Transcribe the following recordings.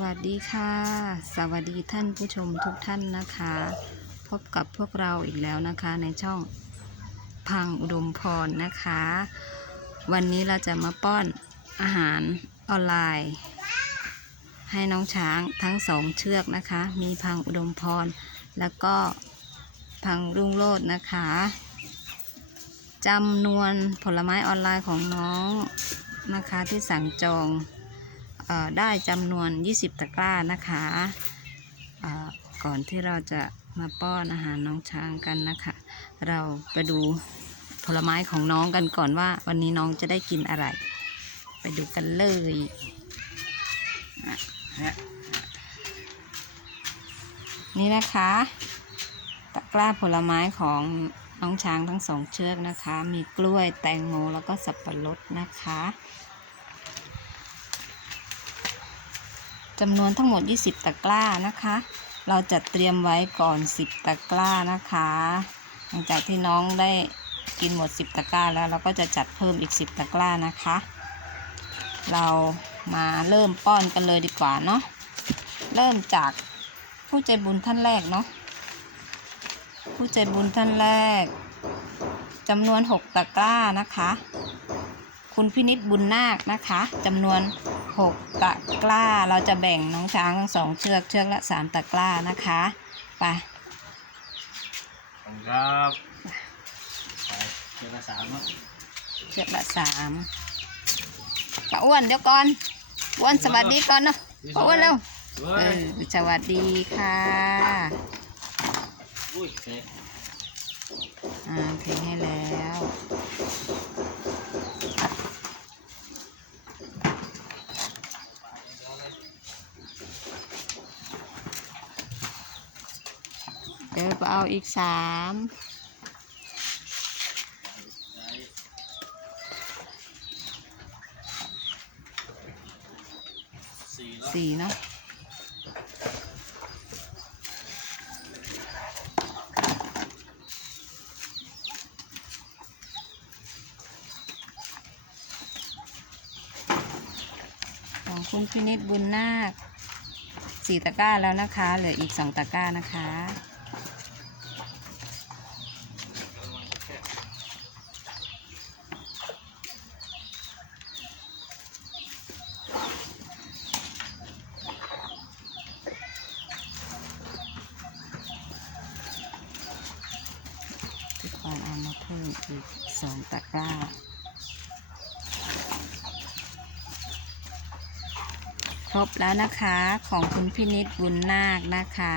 วัสดีค่ะ สวัสดีท่านผู้ชมทุกท่านนะคะ พบกับพวกเราอีกแล้วนะคะในช่องพังอุดมพรนะคะ วันนี้เราจะมาป้อนอาหารออนไลน์ ให้น้องช้างทั้งสองเชือกนะคะ มีพังอุดมพร แล้วก็พังรุ่งโรจน์นะคะจำนวนผลไม้ออนไลน์ของน้องนะคะที่สั่งจอง ได้จำนวน 20 ตะกร้านะคะก่อนที่เราจะมาป้อนอาหารน้องช้างกันนะคะ เราไปดูผลไม้ของน้องกันก่อนว่า วันนี้น้องจะได้กินอะไร ไปดูกันเลยนี่นะคะ ตะกร้าผลไม้ของน้องช้างทั้งสองเชือกนะคะ มีกล้วยแตงโมแล้วก็สับปะรดนะคะ จำนวนทั้งหมด 20 ตะกร้านะคะ เราจะเตรียมไว้ก่อน 10 ตะกร้านะคะ หลังจากที่น้องได้กินหมด 10 ตะกร้าแล้วเราก็จะจัดเพิ่มอีก 10 ตะกร้านะคะ เรามาเริ่มป้อนกันเลยดีกว่าเนาะ เริ่มจากผู้ใจบุญท่านแรกเนาะ ผู้ใจบุญท่านแรกจำนวน 6 ตะกร้านะคะ คุณพินิษบุญนาคนะคะจำนวน 6 ตะกร้า เราจะแบ่งน้องช้างทั้งสองเชือกเชือกละ 3 ตะกร้านะคะไปขอบคุณครับไปเจอมาสามแล้วเชือกละสามป้าอ้วนเดี๋ยวก่อนอ้วนสวัสดีก่อนเนาะป้าอ้วนเร็วเฮ้เอยอสวัสดีค่ะอุ้ยเฮ้ยอ่าเพลงให้แล้ว ดี๋ยวไปเอาอีกสามสี่แล้วสี่เนาะของคุณพินิษบุญนาคสี่ตะกร้าแล้วนะคะ เหลืออีกสองตะกร้านะคะ ทุกคนเอามาเพิ่มอีกสองตะกร้า ครบแล้วนะคะของคุณพินิษบุญนาคนะคะ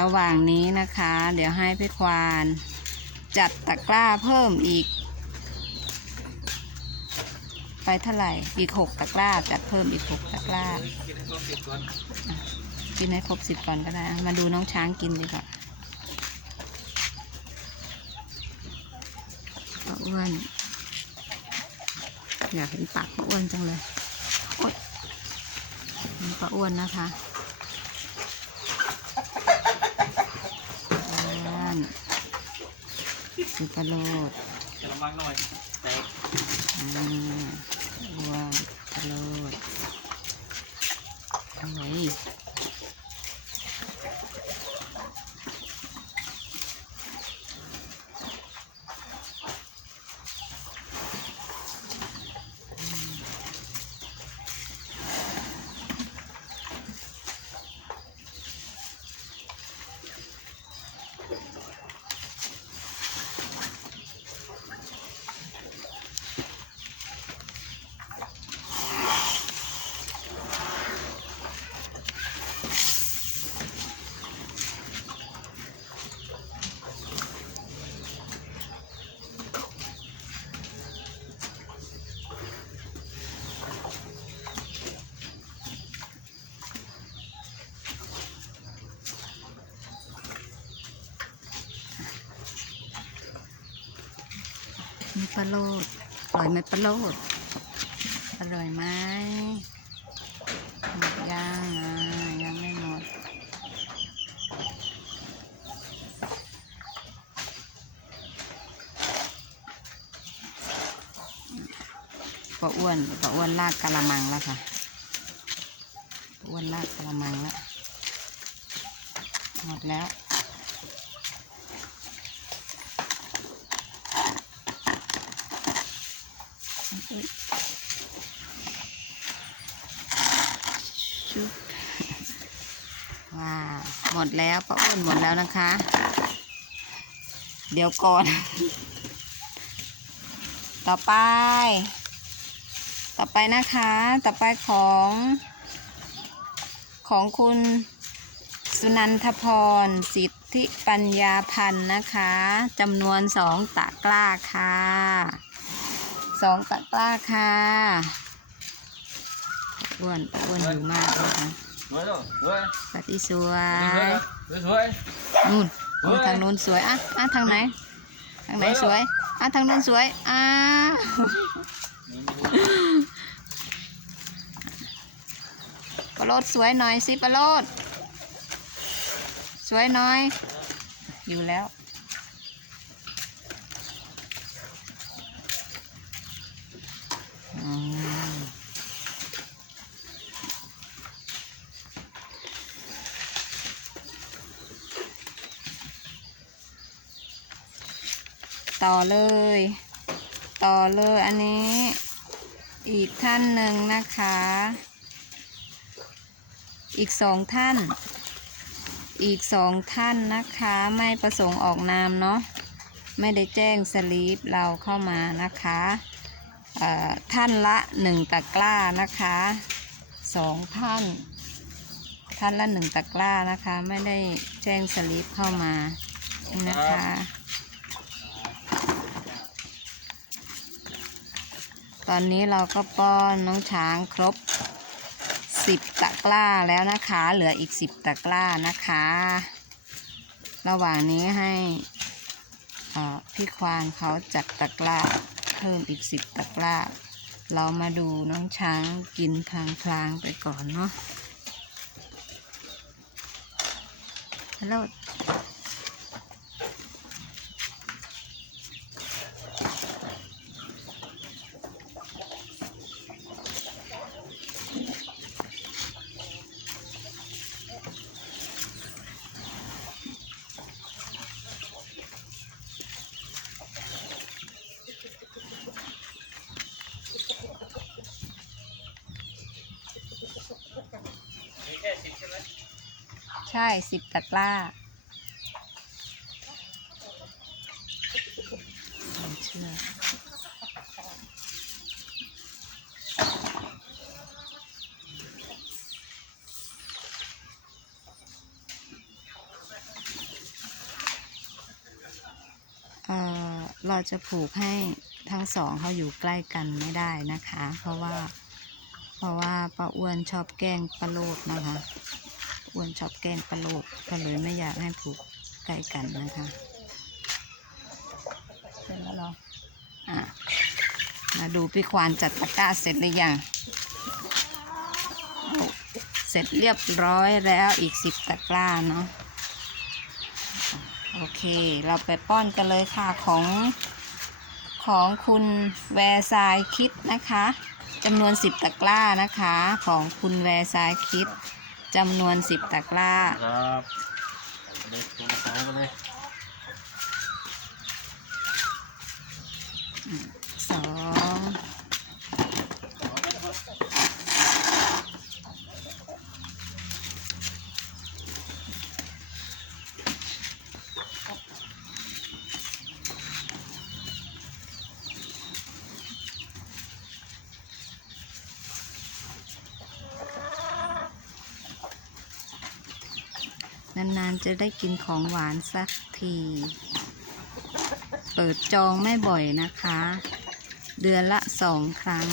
ระหว่างนี้นะคะ เดี๋ยวให้พี่ควาน จัดตะกร้าเพิ่มอีก ไปเท่าไหร่อีกหกตะกร้า จัดเพิ่มอีกหกตะกร้ากินให้ครบสิบก่อนกินให้ครบสิบก่อนก็ได้ มาดูน้องช้างกินดีกว่าป้าอ้วน อยากเห็นปากป้าอ้วนจังเลย นี่ป้าอ้วนนะคะอ้วนสุปโรดกระมังหน่อยแตกอ่าอ้วนสุปโรดเอา มีปลาโลดอร่อยไหมปลาโลดอร่อยไหมหมดยังอ่ายังไม่หมด ปลาอ้วนปลาอ้วนลากกะละมังแล้วค่ะอ้วนลากกระมังแล้ว หมดแล้ว ชุบว้าว หมดแล้วป้าอ้วนหมดแล้วนะคะ เดี๋ยวก่อน ต่อไป ต่อไปนะคะ ต่อไปของ ของคุณสุนันทพร สิทธิปัญญาพันธ์นะคะจำนวนสองตะกร้าค่ะสองตะกร้าค่ะอ้วนอ้วนอยู่มากเลยค่ะ สวยด้วยสวยปฏิสวสวยยสวยสวยนู่นเฮ้ยทางนู้นสวยอะอะทางไหน ทางไหนสวยอะทางนู้นสวยอะปลาโลดสวยหน่อยสิปลาโลดสวยหน่อย อยู่แล้วอืม ต่อเลย ต่อเลยอันนี้ อีกท่านหนึ่งนะคะ อีกสองท่าน อีกสองท่านนะคะ ไม่ประสงค์ออกนามเนาะไม่ได้แจ้งสลีปเราเข้ามานะคะท่านละหนึ่งตะกร้านะคะสองท่าน ท่านละหนึ่งตะกร้านะคะ ไม่ได้แจ้งสลีปเข้ามานะคะ ตอนนี้เราก็ป้อนน้องช้างครบสิบตะกร้าแล้วนะคะ เหลืออีกสิบตะกร้านะคะ ระหว่างนี้ให้พี่ควานเขาจัดตะกร้าเพิ่มอีกสิบตะกร้า เรามาดูน้องช้างกินพลางๆไปก่อนเนาะฮัลโหล มีแค่สิบใช่ไหม ใช่สิบตะกร้าเชือเอ่อเราจะผูกให้ทั้งสองเขาอยู่ใกล้กันไม่ได้นะคะ เพราะว่า เพราะว่าป้าอ้วนชอบแกล้งป้าโลดนะคะ อ้วนชอบแกล้งปลาโลกก็เลยไม่อยากให้ผูกใกล้กันนะคะเสร็จแล้วเหรออะมาดูพี่ควานจัดตะกร้าเสร็จหรือยังโอ้เสร็จเรียบร้อยแล้วอีกสิบตะกร้าเนาะโอเค เราไปป้อนกันเลยค่ะของของคุณแวร์ซายคิดนะคะจำนวนสิบตะกร้านะคะของคุณแวร์ซายคิด จำนวนสิบตะกร้า ครับไปเลยตัวละสองไปเลยสอง นานๆ จะได้กินของหวานสักที เปิดจองไม่บ่อยนะคะ เดือนละสองครั้ง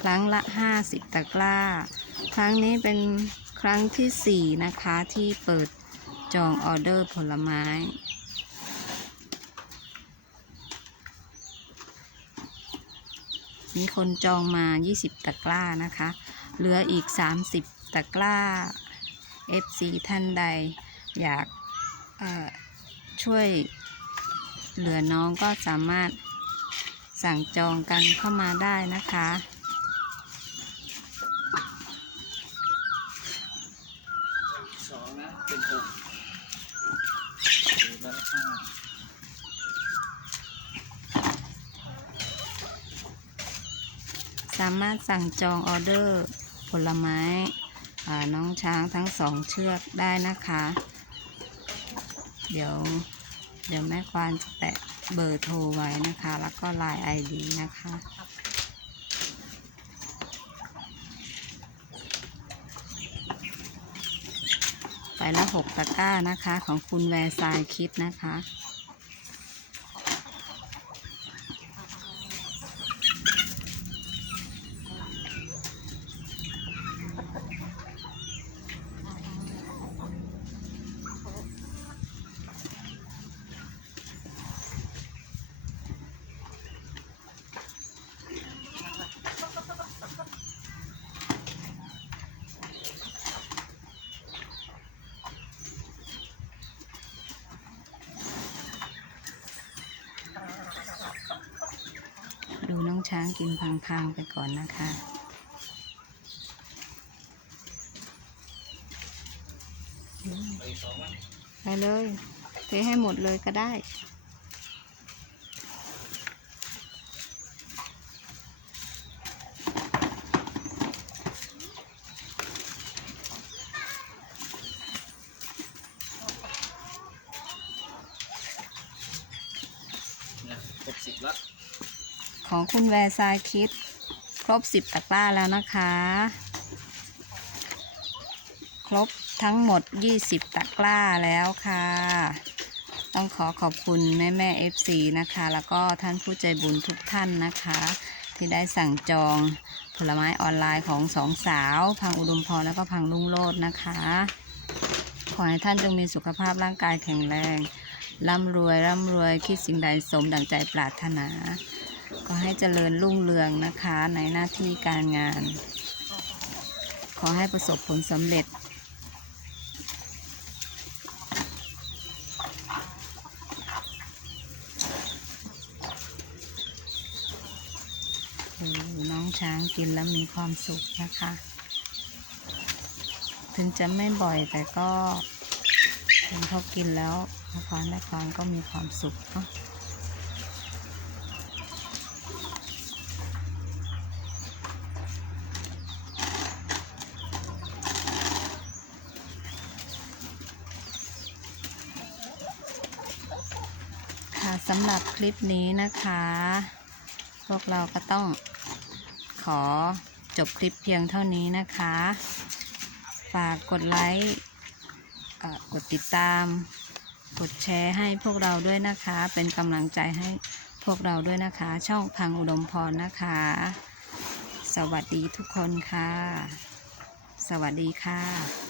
ครั้งละห้าสิบตะกร้า ครั้งนี้เป็นครั้งที่สี่นะคะที่เปิดจองออเดอร์ผลไม้มีคนจองมา 20 ตะกร้านะคะ เหลืออีก 30 ตะกร้า FC ท่านใด อยากช่วยเหลือน้องก็สามารถสั่งจองกันเข้ามาได้นะคะสามารถสั่งจองออเดอร์ผลไม้น้องช้างทั้งสองเชือกได้นะคะ เดี๋ยว เดี๋ยวแม่ควานจะแปะเบอร์โทรไว้นะคะ แล้วก็ลายไอดีนะคะ ไปละหกตะกร้านะคะ ของคุณแวร์ซายคิดนะคะ ช้างกินพังๆไปก่อนนะคะไปอีกสองวันไปเลยเทให้หมดเลยก็ได้ นะครบสิบแล้ว ของ คุณแวร์ซายคิด ครบสิบตะกร้าแล้วนะคะ ครบทั้งหมด 20 ตะกร้าแล้วค่ะ ต้องขอขอบคุณแม่แม่ FC นะคะ แล้วก็ท่านผู้ใจบุญทุกท่านนะคะ ที่ได้สั่งจองผลไม้ออนไลน์ของสองสาว พังอุดมพรแล้วก็พังลุงโลดนะคะ ขอให้ท่านจงมีสุขภาพร่างกายแข็งแรง ร่ำรวย ร่ำรวย คิดสิ่งใดสมดังใจปรารถนา ก็ให้เจริญรุ่งเรืองนะคะในหน้าที่การงาน ขอให้ประสบผลสำเร็จ น้องช้างกินแล้วมีความสุขนะคะ ถึงจะไม่บ่อยแต่ก็เห็นเขากินแล้วนครนครก็มีความสุขเนอะค่ะสำหรับค ลิปนี้นะคะ พวกเราก็ต้องขอจบคลิปเพียงเท่านี้นะคะ ฝากกดไลค์กดติดตาม กดแชร์ให้พวกเราด้วยนะคะ เป็นกำลังใจให้พวกเราด้วยนะคะ ช่องพังอุดมพรนะคะ สวัสดีทุกคนค่ะ สวัสดีค่ะ